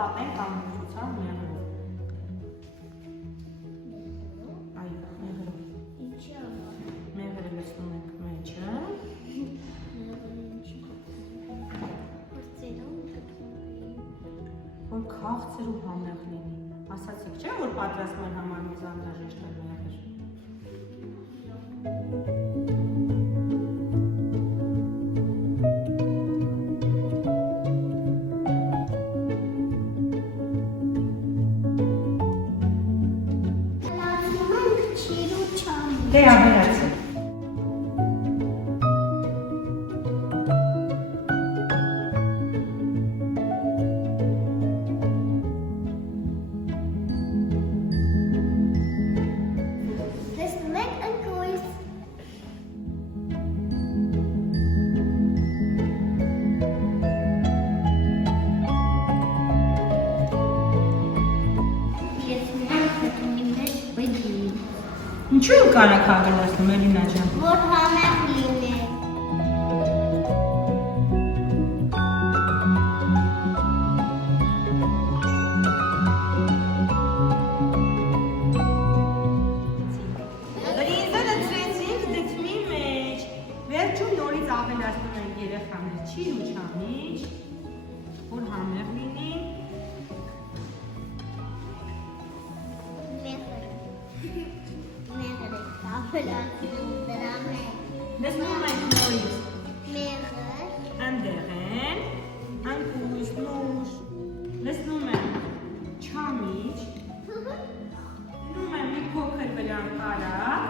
պատենք ամուսության մեղրով։ Այո, մեղրով։ Ինչի՞ համար։ Մեղրը լցնում ենք մեջը։ Որ քաղցր ու համեղ լինի։ Ասացիք չէ, որ պատրաստման համար մեզ անհրաժեշտ է մեղր։ Դե ավելացի։ Տեսնում եք ընկույզ։ Ես մտնում եմ բիդի։ Ինչու են կարակ ավելացնում, Էլինա ջան։ Որ համեղ լինի։ Բրինձը լցրեցինք դդմի մեջ։ Վերջում նորից ավելացնում ենք երեխաներ չիր ու չամիչ, որ համեղ լինի։ Մեղր ավելացնում դրա մեջ։ Լցնում ենք նորից Մեղր։ ընդեղեն, անկույս, նուշ, լցնում ենք չամիչ, դնում ենք մի փոքր վրան կարակ,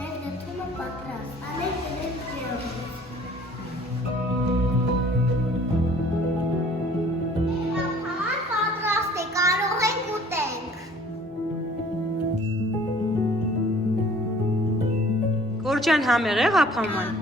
Մեր դեպքում պատրաստ։ Անենք դրենք ջրով։ Հապան պատրաստ է, կարող ենք ուտենք։ Գորջան համեղ է ղափաման։